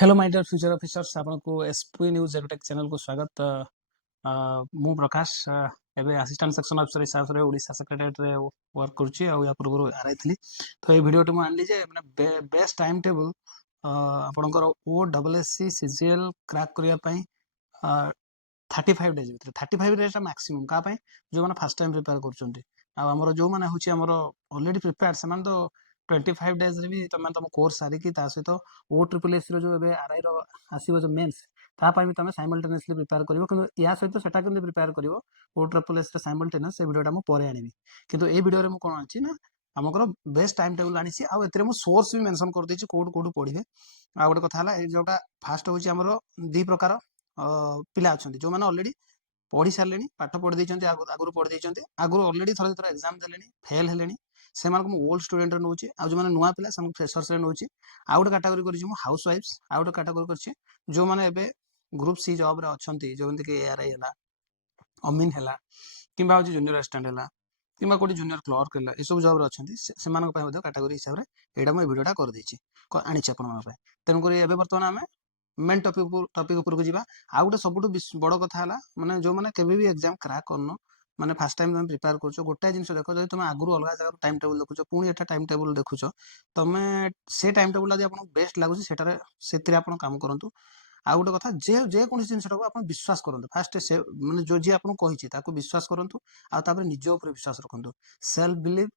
Hello my dear future officers आपको SP news edtech channel को स्वागत मु प्रकाश एबे असिस्टेंट सेक्शन ऑफिसर हिसाब से ओडिशा सेक्रेटरीट रे वर्क करूची आ या पूर्व आराई थली तो ये वीडियो मु आनली जे माने बेस्ट टाइम टेबल आपनकर O double S C CGL crack करिया पई 35 डेज भीतर 35 डेज मैक्सिमम का पई जो माने फर्स्ट टाइम प्रिपेयर करचंती आ हमर जो माने होची हमर ऑलरेडी प्रिपेयर्ड समान तो 25 डेज रे भी तमे तम कोर्स सारी की ता सहित ओ ट्रिपल एस रो जो एबे आरआई रो आसीबो जो मेंस ता पई भी तमे साइमल्टेनियसली प्रिपेयर करिवो किंतु या सहित सेटा केंदे प्रिपेयर करिवो ओ ट्रिपल एस रे साइमल्टेनियस से वीडियोटा मु परे आनिबी किंतु ए वीडियो रे मु कोन अछि ना हमकर बेस्ट टाइम टेबल आनी छी आ एतरे मु सोर्स भी मेंशन कर देछि कोड कोड पढिबे आ गोटे कथा हला ए जोटा फास्ट होछि हमर दी प्रकार पिला अछंती जो माने ऑलरेडी पढ़ी सारे पाठ पढ़ी देइछंती आगुरु पढ़ी देइछंती आगुरु ऑलरेडी थोड़ा थोड़ा एग्जाम देलेनी फेल हेलेनी से मानको मु ओल्ड स्टूडेंट नउची आ जो माने नुवा पिला सम फ्रेशर्स रे नउची आ गोटे कैटेगरी करिछि मु हाउस वाइफ्स आ गोटे कैटेगरी करछि जो माने एबे ग्रुप सी जॉब रे अछंती जेमति कि एआरआई हला अमीन हला किंबा होछि जूनियर असिस्टेंट हला किंबा कोडी जूनियर क्लर्क हला ए सब जॉब रे अछंती से मानको पय मध्ये कैटेगरी हिसाब रे एडा मु वीडियोटा कर देछि आनी छ अपन पय तेन करी एबे वर्तमान हमें मेन टॉपिक ऊपर को जीवा आ गोटे सबुठ बड़ कथा है माने जो माने केबे भी एग्जाम क्रैक करनो माने फर्स्ट टाइम तुम प्रिपेयर करछो गोटा जिंस देखो जदि तुम आगुरु अलग जगह टाइम टेबल देखुछो पुणी एटा टाइम टेबल देखुछो तमे से टाइम टेबल जदि आपन बेस्ट लागुछि सेटारे सेतिरे आपन काम करंतु आ गोटे कथा जे कोन जिंसटाको आपन विश्वास करंतु फास्ट से माने जो जे आपन कहिछि ताको विश्वास करंतु आ तापर निज ऊपर विश्वास रखंतु self believe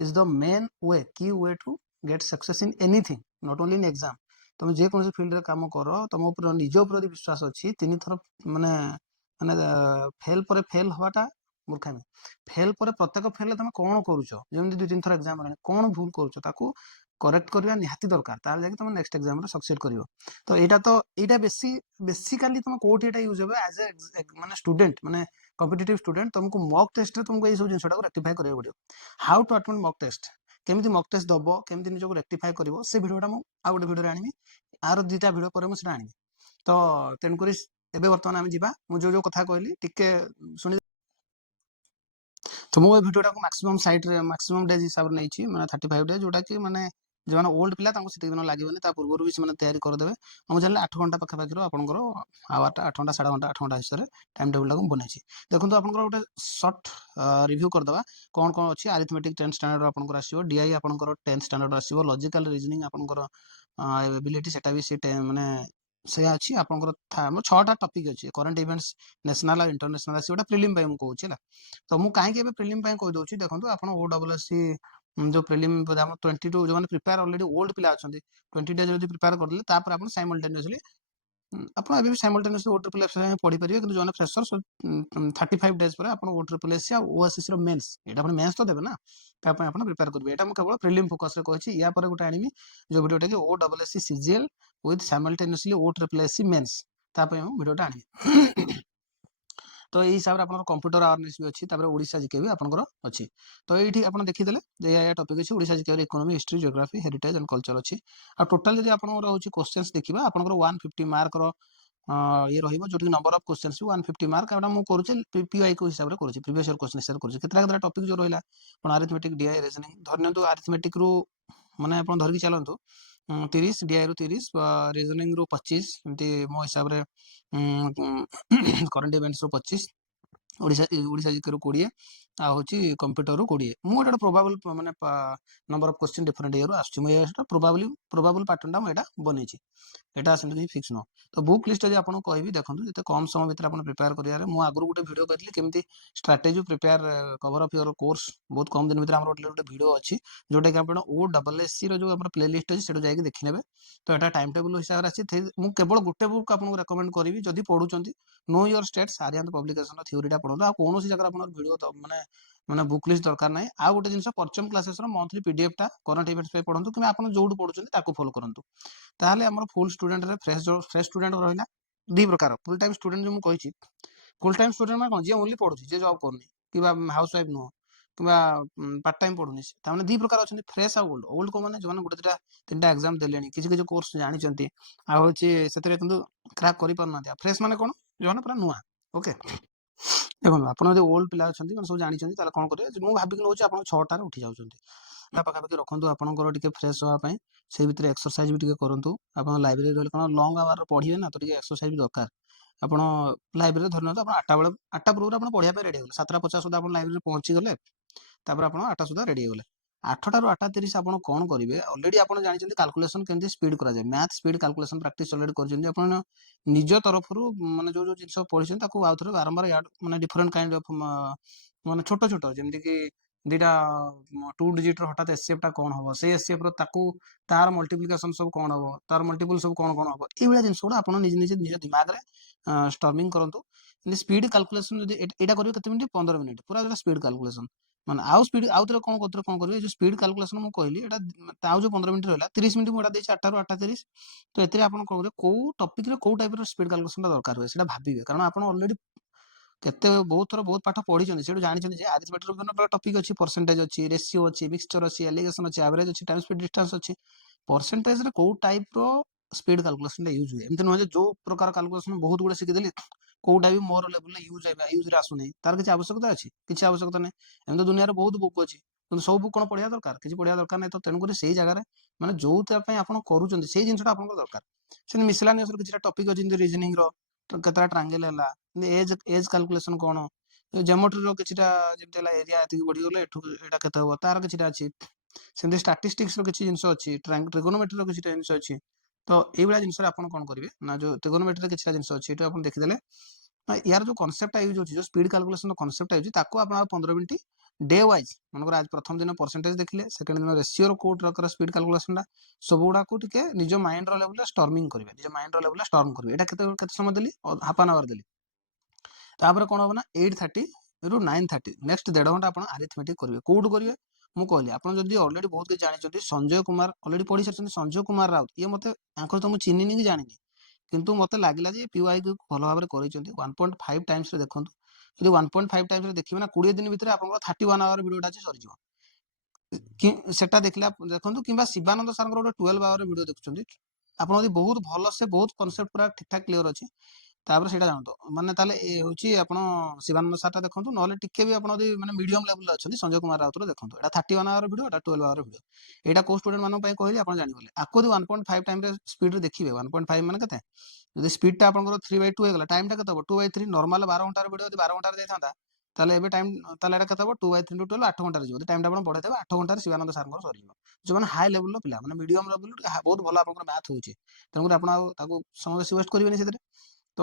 is the main way key way to get success in anything not only in exam तुम जे कौन फील्ड रे काम कर तुम ऊपर निज ऊपर विश्वास अच्छी तीन थर माने माने फेल पर फेल हवाटा मूर्खामी फेल पर प्रत्येक फेल तुम कौन करुच जमी दुई तीन थर एग्जाम कौन भूल करुच ताकू करेक्ट करवा निहाती दरकार ताल जाके तुम नेक्स्ट एग्जाम रे सक्सीड करिवो तो एटा बेसिकली तुम कोठी एटा यूज होबे एज ए माने स्टूडेंट माने कॉम्पिटिटिव स्टूडेंट तुमको मॉक टेस्ट रे तुमको ए सब जिंसटा को रेक्टिफाई करियो पड़ियो how to attempt mock test केमिति मॉक टेस्ट दबो केमिति निजको रेक्टिफाई करिवो से वीडियोटा मु आ गोटे वीडियो रे आनिबी आरो दुईटा वीडियो पर मुझे आनी तो तेणुक एबे वर्तमान आम जा मुझे जो कथा कहली टिके शुणी तो मुझे वीडियोटा को मैक्सिमम साइट रे मैक्सिमम डेज हिसाब से नहीं माने 35 डेज जोटा कि माने जो माने ओल्ड पिला तांको सेति दिन लागबोनी ता पूर्व भी से तैयारी कर देबे हम जानले 8 घंटा पाखा पाखिरो आपनकर आवारटा 8 घंटा 7.5 घंटा 8 घंटा हिसाब रे टाइम टेबल को बनाइछि देखंतु आपनकर गोटे शॉर्ट रिव्यू कर दबा कोन कोन अछि अरिथमेटिक 10th स्टैंडर्ड आपनकर आसीबो डीआई आपनकर 10th स्टैंडर्ड आसीबो लॉजिकल रीजनिंग आपनकर एबिलिटी सेटा भी से माने से अछि आपनकर हम 6टा टॉपिक अछि करंट इवेंट्स नेशनल और इंटरनेशनल आसी गोटे प्रीलिम पय हम कहूछि ला तो मु काहे के प्रीलिम पय कहि दोछि देखंतु आपन ओ डबल एस सी जो प्रीलिम हम 22 जो माने प्रिपेयर ऑलरेडी ओल्ड पिला अछंती 20 डेज जदी प्रिपेयर करले तापर आपन साइमल्टेनियसली आपन अभी भी साइमल्टेनियसली ओ ट्रिपल एस सी पढ़ी परिबे किंतु जोने फ्रेशर्स 35 डेज पर आपन ओ ट्रिपल एस सी आ ओएसएस रो मेंस एटा आपन मेंस तो देबे ना ता पय आपन प्रिपेयर करबे एटा मु केवल प्रीलिम फोकस रे कहछि या पर गोटे आनिमी जो वीडियोटा कि O double S C CGL with simultaneously O triple S C mains ता पय हम वीडियोटा आनिमी तो यही हिसाब से आपन कंप्यूटर अवेयरनेस भी अच्छी तापर ओडिशा जीके भी आपनकर अच्छी तो एठी आपन देखि देले जे या टॉपिक अछि ओडिशा जीके रे economy history geography heritage and culture अछि आ टोटल जदि आपनकर होछि क्वेश्चंस देखिबा आपनकर 150 मार्क रो ये रहिबो जोटी नंबर ऑफ क्वेश्चंस 150 मार्क एटा मु करूछि पीवाई को हिसाब रे करूछि प्रीवियस ईयर क्वेश्चन हिसाब रे करूछि केतरा केतरा टॉपिक जो रहिला पण अरिथमेटिक डीआई रीजनिंग धरनतु अरिथमेटिक रो माने आपन धरकी चलंतु 30 डीआई रो 30 रीजनिंग रो 25 एमती मो हिसाब रे करंट इवेंट्स रो 25 ओडिशा ओडिशा जीके रो 20 आ होची कंप्यूटर रो 20 मु एटा प्रोबेबल माने number of question different year आछी मु एटा प्रोबेबल पैटर्न टा मु एटा बनेछि एटा सेमति फिक्स नो तो बुक लिस्ट जदि आपन कहबी देखंतु जते कम समय भीतर आपन प्रिपेयर करिया रे मु आगुर गुटे वीडियो करली केमति strategy prepare cover of your course बहुत कम दिन भीतर हमर गुटे वीडियो अछि जोटा कि आपन ओ डबल एस सी रो जो हमर प्लेलिस्ट अछि सेटो जाई देखि नेबे तो एटा टाइम टेबल हिसाब रे अछि मु केवल गुटे बुक आपन रेकमेंड करिवि जदि पढुचंती know your states Aryan publication थ्योरीटा पढो आ कोनोसी जगह आपन वीडियो तो माने माने बुक लिस्ट दरकार नै आ गोटे जिंस परचम क्लासेस रो मंथली पीडीएफ टा करंट इवेंट्स पे पढंतु कि आपन जोड पढुचंती ताको फॉलो करंतु ताहले हमर फुल स्टूडेंट रे फ्रेश स्टूडेंट रहिला दी प्रकार फुल टाइम स्टूडेंट जो मु कहिछि फुल टाइम स्टूडेंट मा कोन जे ओनली पढुछि जे जॉब करनी किबा हाउस वाइफ नो किबा पार्ट टाइम पढुनी ता माने दी प्रकार अछन फ्रेश आ ओल्ड ओल्ड को माने जो माने गुटे तीनटा एग्जाम देलेनी किछि किछि कोर्स जानि चंती आ होछि सेतरे किंतु क्रैक करि परना फ्रेश माने कोन जो माने पूरा नुवा ओके ଦେଖନ୍ତୁ ଆପଣ ଯଦି ଓଲ୍ଡ ପିଲା ଅଛନ୍ତି ମାନେ ସବୁ ଜାଣିଛନ୍ତି ତାହେଲେ କ'ଣ କରିବେ, ମୁଁ ଭାବିକି ନେଉଛି ଆପଣ 6ଟାରେ ଉଠି ଯାଉଛନ୍ତି, ତା ପାଖାପାଖି ରଖନ୍ତୁ ଆପଣଙ୍କର ଟିକେ ଫ୍ରେଶ୍ ହେବା ପାଇଁ। ସେଇ ଭିତରେ ଏକ୍ସରସାଇଜ ବି ଟିକେ କରନ୍ତୁ। ଆପଣ ଲାଇବ୍ରେରୀ ରହିଲେ କ'ଣ ଲଙ୍ଗ ଆୱାର ପଢ଼ିବେ ନା, ତ ଟିକେ ଏକ୍ସରସାଇଜ ବି ଦରକାର। ଆପଣ ଲାଇବ୍ରେରୀରେ ଧରି ନିଅନ୍ତୁ ଆପଣ 8ଟା ପୂର୍ବରୁ ଆପଣ ପଢ଼ିବା ପାଇଁ ରେଡ଼ି ହେଇଗଲେ, 7ଟା 50 ସୁଦ୍ଧା ଆପଣ ଲାଇବ୍ରେରୀରେ ପହଞ୍ଚିଗଲେ, ତାପରେ ଆପଣ 8ଟା ସୁଦ୍ଧା ରେଡ଼ି ହେଇଗଲେ। 8ଟାରୁ 8ଟା 30 ଆପଣ କ'ଣ କରିବେ, ଅଲରେଡ଼ି ଆପଣ ଜାଣିଛନ୍ତି କାଲକୁଲେସନ୍ କେମିତି ସ୍ପିଡ୍ କରାଯାଏ, math speed calculation practice already କରିଛନ୍ତି ଆପଣ ନିଜ ତରଫରୁ। ମାନେ ଯୋଉ ଜିନିଷ ପଢ଼ିଛନ୍ତି ତାକୁ ଆଉ ଥରେ ବାରମ୍ବାର ମାନେ ଡିଫରେଣ୍ଟ କାଇଣ୍ଡ ଅଫ୍ ମାନେ ଛୋଟ ଛୋଟ ଯେମିତିକି ଦିଟା 2 ଡିଜିଟ୍ର ହଠାତ୍ ଏସ୍ସିଏଫ୍ଟା କ'ଣ ହବ, ସେଇ ଏସ୍ସିଏଫ୍ର ତାକୁ ତାର ମଲ୍ଟିପ୍ଲିକେସନ୍ ସବୁ କ'ଣ ହବ, ତାର ମଲ୍ଟିପୁଲ୍ ସବୁ କ'ଣ ହବ, ଏଇଭଳିଆ ଜିନିଷ ଗୁଡ଼ା ଆପଣ ନିଜେ ନିଜେ ନିଜ ଦିମାଗରେ ଷ୍ଟର୍ମିଂ କରନ୍ତୁ। ସ୍ପିଡ୍ କାଲକୁଲେସନ୍ ଯଦି ଏଇଟା କରିବେ କେତେ ମିନିଟ୍, 15 ମିନିଟ୍ ପୁରା ଯୋଉଟା ସ୍ପିଡ୍ କାଲକୁଲେସନ୍। ମାନେ ଆଉ ସ୍ପିଡ୍ ଆଉ ଥରେ କ'ଣ କରିବେ, ଯୋଉ ସ୍ପିଡ୍ କାଲକୁଲେସନ୍ ମୁଁ କହିଲି ଏଇଟା ଆଉ ଯୋଉ 15 ମିନିଟ୍ ରହିଲା, 30 ମିନିଟ୍ ମୁଁ ଏଇଟା ଦେଇଛି 8ଟାରୁ 8ଟା 30। ତ ଏଥିରେ ଆପଣ କ'ଣ କରିବେ, କୋଉ ଟପିକ୍ରେ କୋଉ ଟାଇପ୍ର ସ୍ପିଡ୍ କାଲକୁଲେସନ୍ଟା ଦରକାର ହୁଏ ସେଇଟା ଭାବିବେ, କାରଣ ଆପଣ ଅଲରେଡ଼ି କେତେ ବହୁତ ଥର ବହୁତ ପାଠ ପଢିଛନ୍ତି, ସେଠୁ ଜାଣିଛନ୍ତି ଯେ ଆରିଥମେଟିକ୍ର ବିଭିନ୍ନ ପ୍ରକାର ଟପିକ୍ ଅଛି, ପରସେଣ୍ଟେଜ ଅଛି, ରେସିଓ ଅଛି, ମିକ୍ସଚର ଅଛି, ଆଲିଗେସନ୍ ଅଛି, ଆଭରେଜ ଅଛି, ଟାଇମ୍ ସ୍ପିଡ୍ ଡିଷ୍ଟାନ୍ସ ଅଛି। ପରସେଣ୍ଟେଜରେ କୋଉ ଟାଇପ୍ର ସ୍ପିଡ୍ କାଲକୁଲେସନ୍ଟା ୟୁଜ୍ ହୁଏ, ଏମିତି ନୁହେଁ ଯେ ଯୋଉ ପ୍ରକାର କାଲକୁଲେସନ୍ ବହୁତ ଗୁଡ଼େ ଶିଖିଦେଲି କୋଉଟା ବି ମୋର ଲେଭେଲରେ ୟୁଜ୍ରେ ଆସୁନି, ତାର କିଛି ଆବଶ୍ୟକତା ଅଛି, କିଛି ଆବଶ୍ୟକତା ନାହିଁ। ଏମିତି ଦୁନିଆରେ ବହୁତ ବୁକ୍ ଅଛି, କିନ୍ତୁ ସବୁ ବୁକ୍ କ'ଣ ପଢ଼ିବା ଦରକାର, କିଛି ପଢ଼ିବା ଦରକାର ନାହିଁ। ତ ତେଣୁକରି ସେଇ ଜାଗାରେ ମାନେ ଯୋଉଟା ପାଇଁ ଆପଣ କରୁଛନ୍ତି ସେଇ ଜିନିଷଟା ଆପଣଙ୍କର ଦରକାର। ସେମିତି ମିସେଲାନିୟସର କିଛିଟା ଟପିକ୍ ଅଛି, ଯେମିତି ରିଜନିଂର କେତେଟା ଟ୍ରାଙ୍ଗେଲ ହେଲା, ଏଜ୍ କାଲକୁଲେସନ୍ କ'ଣ, ଜେମେଟ୍ରିର କିଛିଟା ଯେମିତି ହେଲା ଏରିଆ ଏତିକି ବଢ଼ିଗଲେ ଏଠୁ ଏଇଟା କେତେ ହବ, ତାର କିଛିଟା ଅଛି। ସେମିତି ଷ୍ଟାଟିଷ୍ଟିକ୍ସର କିଛି ଜିନିଷ ଅଛି, ଟ୍ରିଗୋନୋମେଟ୍ରିର କିଛିଟା ଜିନିଷ ଅଛି। ତ ଏଇଭଳିଆ ଜିନିଷରେ ଆପଣ କ'ଣ କରିବେ ନା, ଯୋଉ ଟ୍ରିଗୋନୋମେଟ୍ରିରେ କିଛିଟା ଜିନିଷ ଅଛି, ଏଇଟା ଆପଣ ଦେଖିଦେଲେ ୟାର ଯୋଉ କନସେପ୍ଟଟା ୟୁଜ୍ ହେଉଛି, ଯୋଉ ସ୍ପିଡ୍ କାଲକୁଲେସନର କନସେପ୍ଟଟା ୟୁଜ୍, ତାକୁ ଆପଣ ଆଉ 15 ମିନିଟ୍ ଡେ ୱାଇଜ୍, ମନେକର ଆଜି ପ୍ରଥମ ଦିନ ପରସେଣ୍ଟେଜ ଦେଖିଲେ, ସେକେଣ୍ଡ ଦିନ ରେସିଓର କୋଉ ପ୍ରକାର ସ୍ପିଡ୍ କାଲକୁଲେସନଟା, ସବୁଗୁଡ଼ାକୁ ଟିକେ ନିଜ ମାଇଣ୍ଡର ଲେଭେଲରେ ଷ୍ଟର୍ମିଂ କରିବେ, ନିଜ ମାଇଣ୍ଡର ଲେଭେଲରେ ଷ୍ଟର୍ମ କରିବେ। ଏଇଟା କେତେ ସମୟ ଦେଲି, ହାଫ୍ ଆନ୍ ଆୱାର ଦେଲି। ତାପରେ କ'ଣ ହବ ନା 8:30ରୁ 9:30 ନେକ୍ସଟ 1.5 ଘଣ୍ଟା ଆପଣ ଆରିଥମେଟିକ୍ କରିବେ। କୋଉଠୁ କରିବେ, ମୁଁ କହିଲି ଆପଣ ଯଦି ଅଲରେଡ଼ି ବହୁତ କିଛି ଜାଣିଛନ୍ତି, ସଞ୍ଜୟ କୁମାର ଅଲରେଡ଼ି ପଢ଼ି ସାରିଛନ୍ତି, ସଞ୍ଜୟ କୁମାର ରାଉତ, ଇଏ ମୋତେ ତାଙ୍କର ତ ମୁଁ ଚିହ୍ନିନି କି ଜାଣିନି, କିନ୍ତୁ ମୋତେ ଲାଗିଲା ଯେ PYQ ଭଲ ଭାବରେ କରିଛନ୍ତି। 1.5 ଟାଇମ୍ସରେ ଦେଖନ୍ତୁ, ଯଦି 1.5 ଟାଇମ୍ସରେ ଦେଖିବେ ନା 20 ଦିନ ଭିତରେ ଆପଣଙ୍କର 31 ଆୱାର ଭିଡ଼ିଓଟା ଅଛି ସରିଯିବ। ସେଟା ଦେଖନ୍ତୁ, କିମ୍ବା ଶିବାନନ୍ଦ ସାର୍ଙ୍କର ଗୋଟେ 12 ଆୱାର ଭିଡ଼ିଓ ଦେଖୁଛନ୍ତି, ଆପଣ ଯଦି ବହୁତ ଭଲସେ ବହୁତ କନସେପ୍ଟ ପୁରା ଠିକଠାକ କ୍ଲିୟର ଅଛି, ତାପରେ ସେଇଟା ଜାଣନ୍ତୁ। ମାନେ ତାହେଲେ ଏ ହେଉଛି ଆପଣ ଶିବାନନ୍ଦ ସାର୍ଟା ଦେଖନ୍ତୁ, ନହେଲେ ଟିକେ ବି ଆପଣ ଯଦି ମାନେ ମିଡ଼ିୟମ ଲେଭେଲରେ ଅଛନ୍ତି ସଞ୍ଜୟ କୁମାର ରାଉତର ଦେଖନ୍ତୁ। ଏଇଟା 31 ଆୱାର ଭିଡ଼ିଓ, ଏଇଟା 12 ଆୱାର ଭିଡ଼ିଓ। ଏଇଟା କୋଉ ଷ୍ଟୁଡେଣ୍ଟ ମାନଙ୍କ ପାଇଁ କହିଲି ଆପଣ ଜାଣିଗଲେ। ଆକୁ ଯଦି 1.5 ଟାଇମ୍ରେ ସ୍ପିଡ୍ରେ ଦେଖିବେ, 1.5 ମାନେ କେତେ, ଯଦି ସ୍ପିଡ୍ଟା ଆପଣଙ୍କର 3/2 ହେଇଗଲା, ଟାଇମ୍ଟା କେତେ ହେବ, 2/3। ନର୍ମାଲ 12 ଘଣ୍ଟାର ଭିଡ଼ିଓ ଯଦି 12 ଘଣ୍ଟାରେ ଯାଇଥାନ୍ତା, ତାହେଲେ ଏବେ ଟାଇମ୍, ତାହେଲେ ଏଇଟା କେତେ ହେବ, 2/3 × 12 8 ଘଣ୍ଟାରେ ଯିବ। ଯଦି ଟାଇମ୍ଟା ଆପଣ ବଢ଼େଇଦେବେ, 8 ଘଣ୍ଟାରେ ଶିବାନନ୍ଦ ସାର୍ଙ୍କର ସରିଯିବ। ଯୋଉମାନେ ହାଇ ଲେଭେଲର ପିଲା, ମାନେ ମିଡ଼ିୟମ ଲେଭେଲ ବହୁତ ଭଲ ଆପଣଙ୍କର ମ୍ୟାଥ୍ ହେଉଛି, ତେଣୁକରି ଆପଣ ଆଉ ତାକୁ ସମୟ ବେଶୀ ୱେଷ୍ଟ କରିବେନି ସେଥିରେ। ତ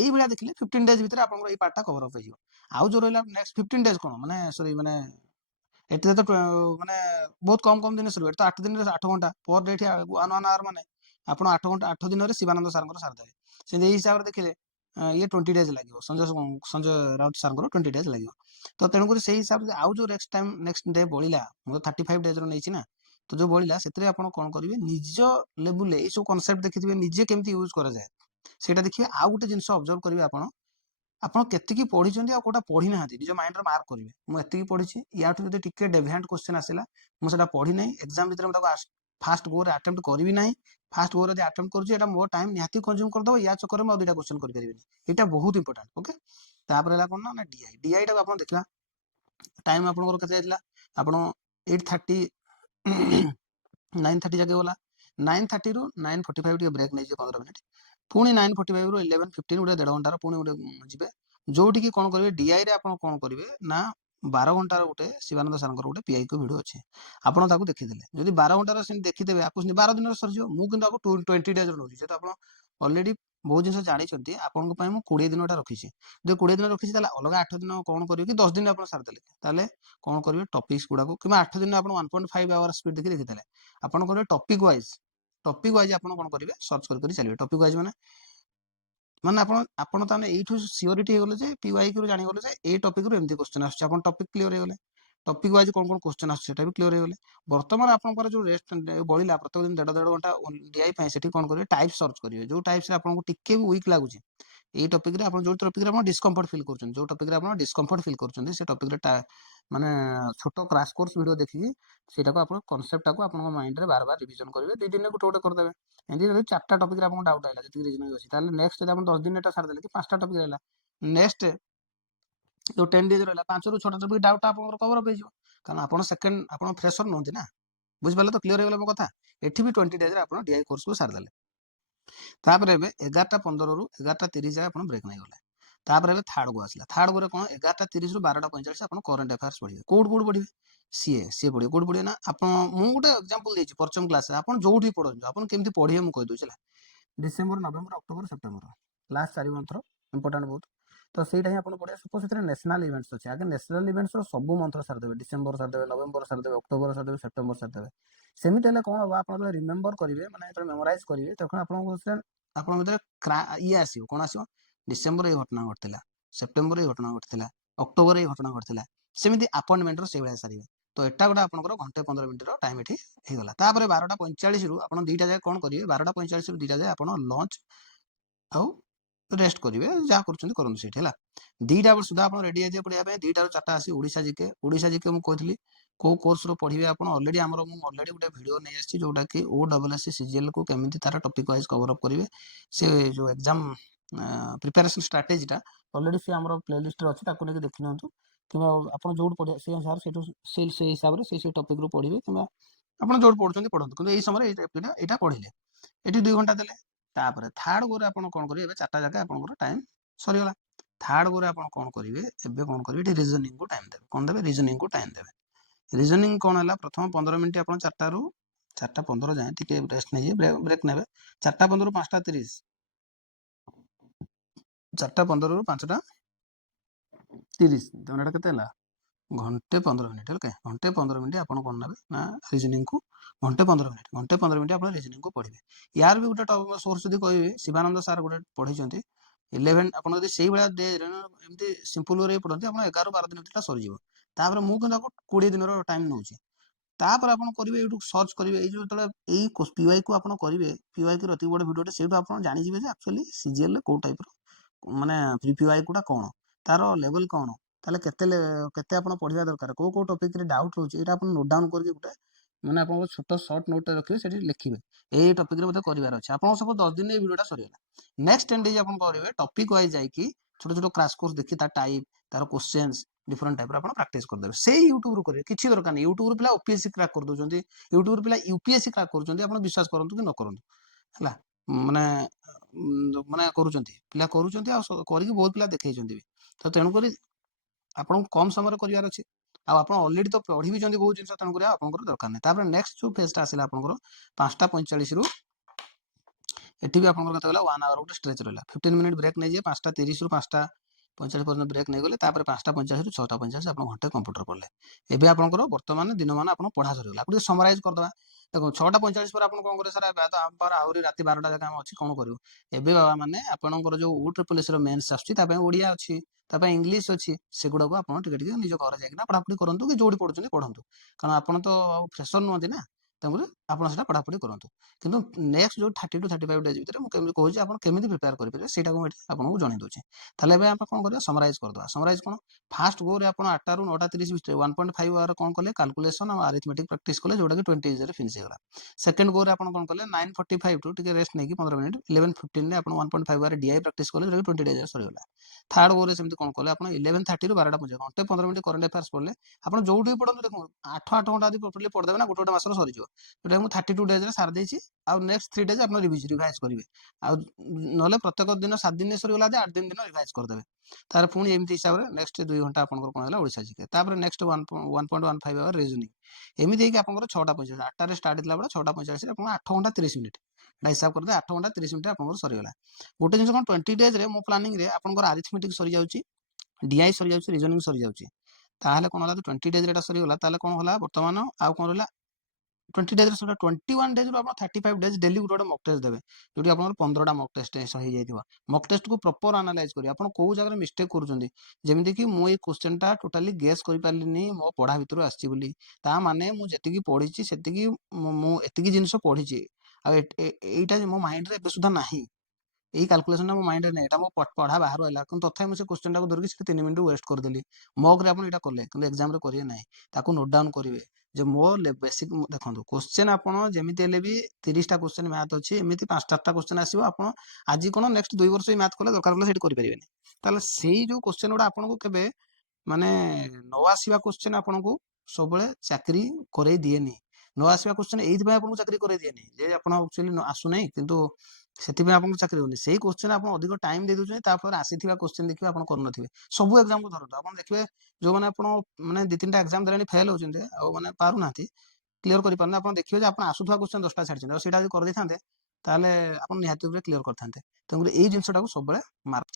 ଏଇଭଳିଆ ଦେଖିଲେ 15 ଡେଜ୍ ଭିତରେ ଆପଣଙ୍କର ଏଇ ପାର୍ଟଟା କଭର ଅପ୍ ହେଇଯିବ। ଆଉ ଯୋଉ ରହିଲା ନେକ୍ସଟ 15 ଡେଜ୍ କ'ଣ, ମାନେ ସରି ମାନେ ଏଥିରେ ତ ମାନେ ବହୁତ କମ ଦିନ ସରିବ। ଏଠି ତ 8 ଦିନରେ 8 ଘଣ୍ଟା ପର ଡେ, ଏଠି 1 ଆୱାର, ମାନେ ଆପଣ 8 ଘଣ୍ଟା 8 ଦିନରେ ଶିବାନନ୍ଦ ସାର୍ଙ୍କର ସାରିଦେବେ। ସେମିତି ଏଇ ହିସାବରେ ଦେଖିଲେ ଇଏ 20 ଡେଜ୍ ଲାଗିବ, ସଞ୍ଜୟ ରାଉତ ସାର୍ଙ୍କର 20 ଡେଜ୍ ଲାଗିବ। ତ ତେଣୁକରି ସେଇ ହିସାବରେ ଆଉ ଯୋଉ ନେକ୍ସଟ ଡେ ବଳିଲା, ମୁଁ ତ 35 ଡେଜ୍ର ନେଇଛି ନା, ତ ଯୋଉ ବଳିଲା ସେଥିରେ ଆପଣ କ'ଣ କରିବେ, ନିଜ ଲେବୁଲରେ ଏଇ ସବୁ କନସେପ୍ଟ ଦେଖିଥିବେ, ନିଜେ କେମିତି ୟୁଜ୍ କରାଯାଏ ସେଇଟା ଦେଖିବେ। ଆଉ ଗୋଟେ ଜିନିଷ ଅବଜର୍ଭ କରିବେ, ଆପଣ କେତିକି ପଢିଛନ୍ତି ଆଉ କୋଉଟା ପଢି ନାହାନ୍ତି ନିଜ ମାଇଣ୍ଡରେ ମାର୍କ କରିବେ। ମୁଁ ଏତିକି ପଢିଛି, ୟାଠୁ ଯଦି ଟିକେ ଡେଭିଆଣ୍ଟ କ୍ୱେଶ୍ଚନ ଆସିଲା, ମୁଁ ସେଟା ପଢି ନାହିଁ, ଏକ୍ସାମ ଭିତରେ ମୁଁ ତାକୁ ଫାଷ୍ଟ ଗୋରେ ଆଟେମ୍ପ୍ଟ କରିବି ନାହିଁ। ଫାଷ୍ଟ ଗୋରେ ଯଦି ଆଟେମ୍ପ୍ଟ କରୁଛି, ଏଟା ମୋ ଟାଇମ୍ ନିହାତି କନଜ୍ୟୁମ କରିଦେବ, ୟା ଚକ୍କରରେ ମୁଁ ଆଉ 2ଟା କ୍ୱେଶ୍ଚନ କରିପାରିବିନି। ଏଇଟା ବହୁତ ଇମ୍ପୋର୍ଟାଣ୍ଟ। ଓକେ, ତାପରେ ହେଲା କ'ଣ ନା DI ଟାକୁ ଆପଣ ଦେଖିବା, ଟାଇମ୍ ଆପଣଙ୍କର କେତେ ଯାଇଥିଲା, ଆପଣ 8:30 9:30 ଯାକେ ଗଲା। 9:30ରୁ 9:45 ଟିକେ ବ୍ରେକ୍ ନେଇଯିବେ 15 ମିନିଟ୍, ପୁଣି 9:45ରୁ 11:15 ଗୋଟେ 1.5 ଘଣ୍ଟାର ପୁଣି ଗୋଟେ ଯିବେ, ଯୋଉଠିକି କ'ଣ କରିବେ, DIରେ ଆପଣ କ'ଣ କରିବେ ନା 12 ଘଣ୍ଟାର ଗୋଟେ ଶିବାନନ୍ଦ ସାର୍ଙ୍କର ଗୋଟେ PIQ ଭିଡ଼ିଓ ଅଛି, ଆପଣ ତାକୁ ଦେଖିଦେଲେ। ଯଦି 12 ଘଣ୍ଟାର ସେମିତି ଦେଖିଦେବେ, ଆକୁ 12 ଦିନରେ ସରିଯିବ। ମୁଁ କିନ୍ତୁ ଆକୁ 20 ଡେଜ୍ର ନେଉଛି, ଯେହେତୁ ଆପଣ ଅଲରେଡ଼ି ବହୁତ ଜିନିଷ ଜାଣିଛନ୍ତି, ଆପଣଙ୍କ ପାଇଁ ମୁଁ 20 ଦିନଟା ରଖିଛି। ଯଦି 20 ଦିନ ରଖିଛି, ତାହେଲେ ଅଲଗା 8 ଦିନ କ'ଣ କରିବେ କି 10 ଦିନରେ ଆପଣ ସାରିଦେଲେ, ତାହେଲେ କ'ଣ କରିବେ, ଟପିକ୍ସ ଗୁଡ଼ାକୁ, କିମ୍ବା 8 ଦିନରେ ଆପଣ 1.5 ଆୱାର ସ୍ପିଡ୍ ଦେଖିଦେଲେ, ଆପଣ କରିବେ ଟପିକ୍ ୱାଇଜ୍ ଆପଣ କ'ଣ କରିବେ, ସର୍ଚ୍ଚ କରି ଚାଲିବେ। ଟପିକ୍ ୱାଇଜ୍ ମାନେ ଆପଣ ତାହେଲେ ଏଇଠୁ ସିଓରିଟି ହେଇଗଲେ ଯେ PYQରୁ ଜାଣିଗଲେ ଯେ ଏଇ ଟପିକରୁ ଏମିତି କ୍ୱେଶ୍ଚନ ଆସୁଛି, ଆପଣ ଟପିକ୍ କ୍ଲିୟର ହେଇଗଲେ। ଟପିକ୍ ୱାଇଜ୍ କ'ଣ କ୍ୱେଶ୍ଚନ ଆସୁଛି ସେଟା ବି କ୍ଲିୟର ହେଇଗଲେ। ବର୍ତ୍ତମାନ ଆପଣଙ୍କର ଯୋଉ ରେଷ୍ଟ ବଳିଲା ପ୍ରତ୍ୟେକ ଦିନ 1.5 ଘଣ୍ଟା DI ପାଇଁ, ସେଠି କ'ଣ କରିବେ, ଟାଇପ୍ ସର୍ଚ୍ଚ କରିବେ। ଯୋଉ ଟାଇପ୍ସରେ ଆପଣଙ୍କୁ ଟିକେ ବି ୱିକ୍ ଲାଗୁଛି, ଏଇ ଟପିକରେ ଆପଣ ଯୋଉ ଟପିକରେ ଆପଣ ଡିସ୍କମ୍ଫର୍ଟ ଫିଲ୍ କରୁଛନ୍ତି, ଯୋଉ ଟପିକରେ ଆପଣ ଡିସ୍କମ୍ଫର୍ଟ ଫିଲ୍ କରୁଛନ୍ତି, ସେ ଟପିକରେ ମାନେ ଛୋଟ କ୍ରାସ୍ କୋର୍ସ ଭିଡ଼ିଓ ଦେଖିକି ସେଇଟାକୁ ଆପଣ କନସେପ୍ଟଟାକୁ ଆପଣଙ୍କ ମାଇଣ୍ଡରେ ବାର ରିଭିଜନ କରିବେ। 2 ଦିନରେ ଗୋଟେ କରିଦେବେ। ଏମିତି ଯଦି 4ଟା ଟପିକରେ ଆପଣଙ୍କୁ ଡାଉଟ୍ ହେଲା, ଯେତିକି ରିଜନିଂ ଅଛି, ତାହେଲେ ନେକ୍ସଟ ଯଦି ଆପଣ 10 ଦିନ ଏଟା ସାରିଦେଲେ, କି 5ଟା ଟପିକ ରହିଲା, ନେକ୍ସଟ जो 10 डेज रहा 5 ରୁ 6ଟା टॉपिक डाउट आपन कवर अप हो कारण आपन सेकंड आपन फ्रेशर नहुंती ना बुझिपाले तो क्लियर हो गला मो कथा एठी भी 20 डेज रे आपन डीआई कोर्स को सार देले तापर एबे 11:15 ରୁ 11:30 जाए आपन ब्रेक नै गले तापर एबे थर्ड को आसला थर्ड को कोन 11:30 ରୁ 12:45 आपन करंट अफेयर्स पढिबे कोड पढिबे सीए पढिबे कोड पढिबे ना आपन मु गुटे एग्जांपल देछि परचम क्लास आपन जोठी पढो आपन केमति पढिबे मु कहि दोछला डिसेंबर नवेम्बर अक्टोबर सेप्टेम्बर लास्ट 4 मंथ रो इंपोर्टेंट बहुत तो ସେଇଟା ହିଁ ଆପଣ ପଢିବେ ସପୋଜ ସେଥିରେ ନ୍ୟାସନାଲ ଇଭେଣ୍ଟସ ଅଛି ଆगे ନ୍ୟାସନାଲ ଇଭେଣ୍ଟସ ର ସବୁ ମନ୍ଥ ସାରି ଦେବେ ଡିସେମ୍ବର ସାରି ଦେବେ ନଭେମ୍ବର ସାରି ଦେବେ ଅକ୍ଟୋବର ସାରି ଦେବେ ସେପ୍ଟେମ୍ବର ସାରି ଦେବେ ସେମିତି ହେଲେ କଣ ହବ ଆପଣ ଯେତେବେଳେ ରିମେମ୍ବର କରିବେ ମାନେ ଯେତେବେଳେ ମେମୋରାଇଜ କରିବେ ତখন ଆପଣଙ୍କ ଭିତରେ ଇଏ ଆସିବ କଣ ଆସିବ ଡିସେମ୍ବର ଏଇ ଘଟଣା ଘଟିଥିଲା ସେପ୍ଟେମ୍ବର ଏଇ ଘଟଣା ଘଟିଥିଲା ଅକ୍ଟୋବର ଏଇ ଘଟଣା ଘଟିଥିଲା ସେମିତି ଆପଏଣ୍ଟମେଣ୍ଟ ର ସେଇଭଳିଆ ସାରିବେ ତ ଏଟା ଗୋଟେ ଆପଣଙ୍କର ଘଣ୍ଟେ 15 ମିନିଟ ର ଟାଇମ ଏଠି ହେଇଗଲା ତାପରେ 12:45 ରୁ ଆପଣ ଦିଟା ଯାଏ କଣ କରିବେ 12:45 ରୁ ଦିଟା ଯାଏ ଆପଣ ଲଞ୍ଚ ଆଉ रेस्ट करेंगे जहाँ करूँ सीट है दीटा बेल सुधा आप रेडी है पढ़ाई दीटा रू 4टा आसी ओडिशा जीके मुझे कहती कौ कोर्स पढ़े आप अलरेडी अलरेडी गोटे भिडियो नहीं आसी जोटा कि OSSC सीजीएल को केमी तार टॉपिक वाइज कवर अप करेंगे से जो एग्जाम प्रिपरेशन स्ट्राटेजीटा अलरेडी सी आम प्लेलिस्ट अच्छी नहीं देखी नि कि आप जो पढ़े से अनुसार से हिसाब से टॉपिक रू पढ़े कि आप जो पढ़ुं पढ़ते कि समय यहाँ पढ़ले ये 2 घंटा देले तापर थर्ड गोरे आपण कोन करिवे एबे चारटा जगह आपनकर टाइम सरीगला थर्ड गोरे आपण कोन करिवे एबे कोन करिवे रीजनिंग को टाइम देबे कोन देबे रीजनिंग को टाइम देबे रीजनिंग कोन हला प्रथम 15 मिनिट आपण 4टा रू 4:15 जाए टिके रेस्ट नै ब्रेक नेबे 4:15 रू 5:30 4:15 रू 5:30 तमरा केते हला घंटे 15 मिनिट है घंटे 15 मिनिट आप ना रिजनिंग को घंटे 15 मिनिट आप रिजनिंग को पढ़े यार भी गोटे सोर्स जब कह शिवानंद सार गोटे पढ़ी 11 आप डे एमती सिंपल वे पढ़ते आप 11-12 दिन भितर सरीज मुझे 20 दिन टाइम नौ तापर आप करेंगे यूट्यूब सर्च करेंगे जो पीवाई को आप करेंगे पीवाई की अति बड़े भिडियो से आप जाने एक्चुअली सीजीएल कौ टाइप माने पीवाई कोटा कौन तार लेवल कौन ताले केते आपण पढ़िया दरकार को टॉपिक रे डाउट रोचे एटा आपण नोट डाउन करके गुटे माने आपण छोटो शॉर्ट नोट रखिबे सेठी लिखिबे ए टॉपिक रे मते करिवार अछि आपण सब 10 दिन ए वीडियोटा सरीला नेक्स्ट 10 डेज आपण करिवे टॉपिक वाइज जाई कि छोटो छोटो क्रैश कोर्स देखि ता टाइप तार क्वेश्चंस डिफरेंट टाइप रे आपण प्रैक्टिस कर देबे से YouTube रो करिवे किछि दरकार नै YouTube रो पिला ओपीएससी क्रैक कर दोचंती YouTube रो पिला यूपीएससी क्रैक करचंती आपण विश्वास करंतु कि न करंतु हला माने माने करूचंती पिला करूचंती आ करिक बहुत पिला देखैचंती तो तेनु करी आपन कम समय करिवार अछि आप अलरेडी तो पढ़ी भी बहुत जिन तेणुक आपंकर दरकार नहीं नेक्स्ट जो फेजटा आसला आपंकर 5:45 रू एटी भी आपंकर कते गला 1 आवर गोटे स्ट्रेच रहला 15 मिनिट ब्रेक नहीं जे 5:30 रू 5:45 पर्यंत ब्रेक नहीं गले तापर 5:45 रू 6:45 आप घंटे कंप्यूटर पढ़ले एबे आपंकर वर्तमान दिन मान आप पढ़ा सरीगला आप समराइज करदवा देखो 6:45 पर आप कौन करे सर तो आम पर आहरी राति 12टा जगह हम अच्छी कौन करूँ एबे बाबा माने आपंकर जो OSSC रो मेंस आछी तापे ओडिया अछि तापे इंग्लिश अछि सेगुडा को आपण टिके टिके निज घर जाइना पढ़ापढ़ी करंतु कि जोडी पढुचंदी पढंतु कारण आपण तो फ्रेशर नहति ना तंगुरे आपण सेटा पढ़ापढ़ी करंतु किंतु नेक्स्ट जो 30 टू 35 डेज भीतर मु केमि कहूची आपण केमिति प्रिपेयर करि परिबे सेटा को आपनको जणाई दोचे ताले एबे आपण कोन करबा समराइज कर दवा समराइज कोन फास्ट गो रे आपण 8 रू 9:30 भीतर 1.5 आवर कोन कले कैलकुलेशन और अरिथमेटिक प्रैक्टिस कले जोटा कि 20 इज रे फिनिश हेगला सेकंड गो रे आपण कोन कले 9:45 टू टिके रेस्ट नै कि 15 मिनिट 11:15 ने आपण 1.5 आवर डीआई प्रैक्टिस कले जोटा कि 20 डेज रे सरीगला थर्ड गो रे सेमति कोन कले आपण 11:30 रू 12:50 घंटे 15 मिनिट करंट अफेयर्स पढ़ले आपण जोठी पढंतु देखो 8 घंटा आदि प्रॉपर्ली पढ़ देबे ना गोटे मास रो सरीजो जोटा मु 32 डेज रे सार देछि आ नेक्स्ट 3 डेज आपण रिवाइज करिवे आ नले प्रत्येक दिन 7 दिन सरीगला जे 8 दिन रिवाइज कर देबे तार पुनी एमति हिसाब रे नेक्स्ट 2 घंटा आपण कोन होला ओडिसा जीके तापर नेक्स्ट 1.15 आवर रीजनिंग एमति कि आपण 6:45 8 रे स्टार्ट दिला बडा 6:45 रे आपण 8 घंटा 30 मिनिट एटा हिसाब कर दे 8 घंटा 30 मिनिट आपण सरीगला गोटे जिंस कोन 20 डेज रे मो प्लानिंग रे आपण अरिथमेटिक सरी जाउची डीआई सरी जाउची रीजनिंग सरी जाउची ताहले कोन होला 20 डेज रे एटा सरी होला ताहले कोन होला वर्तमान आ कोन होला 20 डेज रे 21 डेज रो आप 35 डेज डेली गोटे मॉक टेस्ट देबे जोटी आपन 15 टा मॉक टेस्ट सही जाइथिबा मॉक टेस्ट को प्रॉपर एनालाइज करी आपन को जगह मिस्टेक करूचंदी जेमिति कि मु ए क्वेश्चन टा टोटली गेस करि पालिनी मो पढा भितरु आछि बोली ता माने मु जेतिकी पढिछि सेतिकी मु एतिकी जिंस पढिछि आ एटा मो माइंड रे सुधा नाही यही कैलकुलेशन मो माइंड नै एटा मो पढ़ा बाहर आइला किंतु तथापि मु से क्वेश्चन टा को धरकी 3 मिनिट वेस्ट कर देली मॉक रे आपण एटा करले किंतु एग्जाम रे करिए नै ताको नोट डाउन करिवे जे मो बेसिक देखंतु क्वेश्चन आपण जेमिति हेले भी 30 टा क्वेश्चन मैथ अछि एमिति 5-4 टा क्वेश्चन आसीबो आपण आज कोन नेक्स्ट 2 वर्ष मैथ कले दरकार पले सेट करि परिबेनी ताले सेही जो क्वेश्चन उडा आपण को केबे ମାନେ ନ ଆସିବା क्वेश्चन ଆପଣଙ୍କୁ ସବୁବେଳେ ଚାକିରି କରେଇ ଦିଏନି। ନ ଆସିବା क्वेश्चन ଏଇଥିପାଇଁ ଆପଣଙ୍କୁ ଚାକିରି କରେଇ ଦିଏନି ଯେ ଆପଣ ଆକ୍ଚୁଆଲି ଆସୁନାହିଁ କିନ୍ତୁ ସେଥିପାଇଁ ଆପଣଙ୍କୁ ଚାକିରି ହଉନି। ସେଇ क्वेश्चन ଆପଣ ଅଧିକ ଟାଇମ ଦେଇ ଦଉଛନ୍ତି, ତାପରେ ଆସିଥିବା क्वेश्चन ଦେଖିବେ ଆପଣ କରୁନଥିବେ। ସବୁ ଏକ୍ସାମକୁ ଧରନ୍ତୁ, ଆପଣ ଦେଖିବେ ଯୋଉମାନେ ଆପଣ ମାନେ 2-3ଟା ଏକ୍ସାମ ଦେଲେଣି ଫେଲ ହଉଛନ୍ତି ଆଉ ମାନେ ପାରୁନାହାନ୍ତି, କ୍ଲିୟର କରିପାରୁନାହାନ୍ତି, ଆପଣ ଦେଖିବେ ଯେ ଆପଣ ଆସୁଥିବା क्वेश्चन 10ଟା ଛାଡିଛନ୍ତି, ଆଉ ସେଇଟା ଯଦି କରିଦେଇଥାନ୍ତେ ତାହେଲେ ଆପଣ ନିହାତି ଭାବରେ କ୍ଲିୟର କରିଥାନ୍ତେ। ତେଣୁକରି ଏଇ ଜିନିଷଟାକୁ ସବୁବେଳେ ମାର୍କ।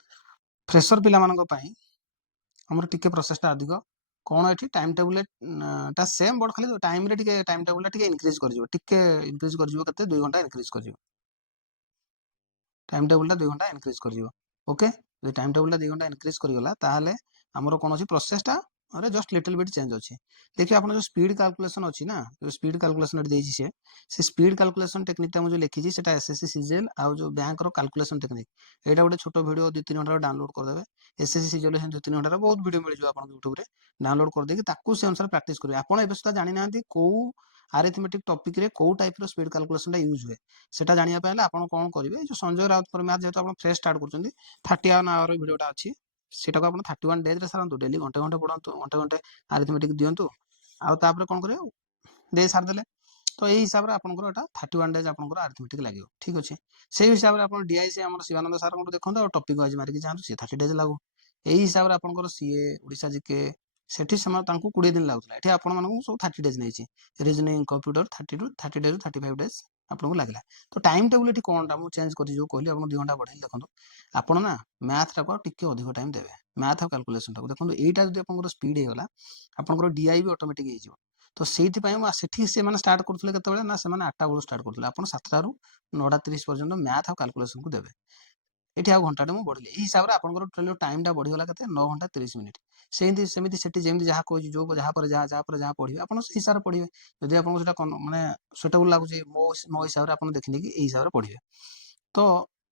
ଫ୍ରେସର ପିଲାମାନଙ୍କ ପାଇଁ ଆମର ଟିକେ ପ୍ରୋସେସଟା ଅଧିକ। କ'ଣ ଏଠି ଟାଇମ ଟେବୁଲ ଟା ସେମ୍, ବଟ୍ ଖାଲି ଟାଇମରେ ଟିକେ ଟାଇମ ଟେବୁଲଟା ଟିକେ ଇନକ୍ରିଜ କରିଯିବ, ଟିକେ ଇନକ୍ରିଜ କରିଯିବ, କେତେ 2 ଘଣ୍ଟା ଇନକ୍ରିଜ କରିଯିବ। टाइम टेबुल 2 घंटा इनक्रीज कर ओके। जो टाइम टेबुल 2 घंटा इनक्रीज करगला ताहले हमर कोन अछि प्रोसेसटा अरे जस्ट लिटिल बिट चेंज अछि। देखिए आपण जो स्पीड कैलकुलेशन अछि ना, जो स्पीड कैलकुलेशन एट देछि से स्पीड कैलकुलेशन टेक्निक टा मु जो लिखि छी सेटा एसएससी सीजीएल आ जो बैंक रो कैलकुलेशन टेक्निक, एटा गोटे छोटो वीडियो 2-3 घंटा डाउनलोड कर देबे। एसएससी सीजीएल 2-3 घंटा रो बहुत वीडियो मिल जो आपण यूट्यूब रे डाउनलोड कर देकी ताकू से अनुसार प्रैक्टिस करिवे। आपण एबे सुदा जानि नांती को अरिथमेटिक टॉपिक रे को टाइप रो स्पीड कैलकुलेशन टा यूज हुए सेटा जानिया पहले आपण कोन करिवे। जो संजय राउत पर मैथ जेतो आपण फ्रेश स्टार्ट करचंदी 31 आवर वीडियोटा अछि, सेटा को आपण 31 डेज रे सारंतु, डेली घंटे घंटे पढंतु, घंटे घंटे अरिथमेटिक दियंतु, आ तापर कोन करिवे दे सार देले। तो यही हिसाब रे आपनकर एटा 31 डेज आपनकर अरिथमेटिक लागियो, ठीक अछि। सेही हिसाब रे आपण डीआईसी हमर शिवानंद सार को देखंतु, और टॉपिक वाइज मारि के जांतु, से 30 डेज लागो। एही हिसाब रे आपनकर सीए ओडिसा जीके सेठी समय तांको 20 दिन लागुतला, एठी आपण मानकु सब 30 डेज नैछि। रीजनिंग कंप्यूटर 30 डेज 35 डेज आपनको लागला। तो टाइम टेबुल एठी कोनटा मु चेंज करि जो कहली आपण 2 घंटा बढ़ेली। देखंतु आपण ना मैथ टा को टिके अधिक टाइम देबे, मैथ और कैलकुलेशन टा को देखंतु एटा जदि आपनकर स्पीड हे गला आपनकर डीआई भी ऑटोमेटिक हे जिवो। तो सेठी पय मु सेठी से माने स्टार्ट करथले केतेबेले ना, से माने 8टा बेलु स्टार्ट करथले, आपण 7टा रु 9:30 पर्यंत मैथ और कैलकुलेशन को देबे। एठी आ घंटाटे मु बढ़िले एही हिसाब रे आपनकर टोटल टाइम टा बढ़ी गला केते 9 घंटा 30 मिनिट। सेमिति सेमिति सेठी जेमिति जहा कहू जो जहा पर जहा पढिबे आपण से हिसाब रे पढिबे। जदि आपन सेटा माने सुटेबल लागुची मो हिसाब रे आपण देखिने कि एही हिसाब रे पढिबे। तो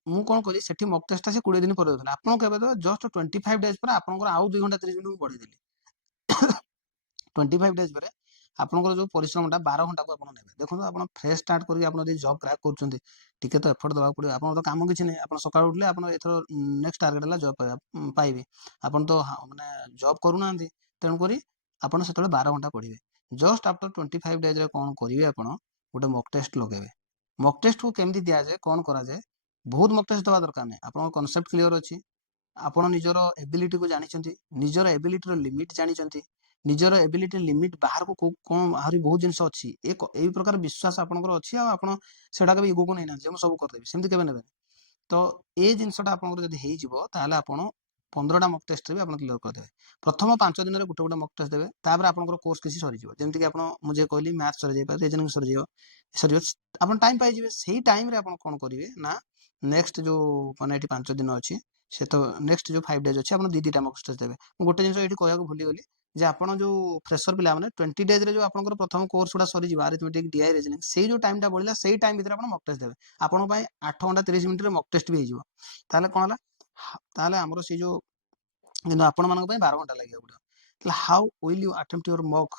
मु कोन करी सेठी मॉक टेस्ट से 20 दिन पर देथला, आपण केबे तो जस्ट 25 डेज पर आपनकर आउ 2 घंटा 30 मिनिट बढ़ी देली। 25 डेज पर आपनकर जो परिश्रमटा 12 घंटा को आपण नेबे। देखो आपण फ्रेश स्टार्ट करी आपण यदि जॉब क्रैक करचंती टिके तो एफर्ट दबा पड़ियो। आपण तो काम किछि नै, आपण सकाळ उठले आपण एथरो नेक्स्ट टारगेट हला जॉब पाइबे। आपण तो माने जॉब करू नांती, तेन करी आपण सेतले 12 घंटा पढिबे। जस्ट आफ्टर 25 डेज रे कोन करिवे, आपण गोटे मॉक टेस्ट लगेबे। मॉक टेस्ट को केमति दिया जाय, कोन करा जाय, बहुत मॉक टेस्ट दवा दरकार नै। आपण कांसेप्ट क्लियर अछि, आपण निजर एबिलिटी को जानिचंती, निजर एबिलिटी रो लिमिट जानिचंती, निजर एबिलिटी लिमिट बाहर को कोन आहुरी बहुत जिंस अछि, ए प्रकार विश्वास आपनकर अछि, आ आपण सेटा के इगो को नै ना जे हम सब कर देबे, सेमति केबे नेबे। तो ए जिनसटा आपनकर जदि हेइ जिवो ताले आपण 15टा मॉक टेस्ट रे भी आपण क्लियर कर देबे। प्रथम 5 दिन रे गुटे गुटे मॉक टेस्ट देबे, तापर आपनकर कोर्स किछि सरि जिवो। जेमति कि आपण मुझे कहली मैथ सरि जाय पारे, रीजनिंग सरि जिवो आपण टाइम पाइ जिवे। सेही टाइम रे आपण कोन करिवे ना, नेक्स्ट जो माने एठी 5 दिन अछि, से तो नेक्स्ट जो 5 डेज अछि, आपण 2-2टा मॉक टेस्ट देबे। मु गुटे जिंस एठी कहया को भूली गेली जे आपण जो फ्रेशर पिला माने 20 डेज रे जो आपनकर प्रथम कोर्स गुडा सरि जिवो अरिथमेटिक डीआई रीजनिंग, सेही जो टाइम टा बळिला सेही टाइम भितर आपण मॉक टेस्ट देबे। आपण पय 8 घंटा 30 मिनिट रे मॉक टेस्ट भी हे जिवो। ताले कोन हला, ताले हमरो से जो किंतु आपण मानक पय 12 घंटा लागियो गुडा। ताले how will you attempt your mock,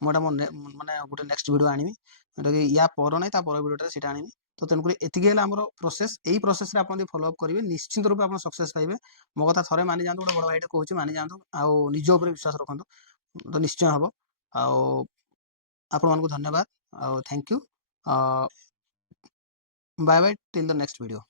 मोटा माने गुटे नेक्स्ट वीडियो आनिबी, एटा कि या पर नै ता पर वीडियो सेटा आनिबी। तो तेनकरी एतिके हला हमरो प्रोसेस। एही प्रोसेस रे आपण जदि फॉलो अप करिवे निश्चित रूपे आपण सक्सेस पाइबे। मो कथा थरे मानि जांतु, गोटे बड़ भाईटे कहूची मानि जांतु, आ निज ऊपर विश्वास रखंतु, तो निश्चय हबो। आ आपण मानकु धन्यवाद, आ thank you. Bye bye till the next video.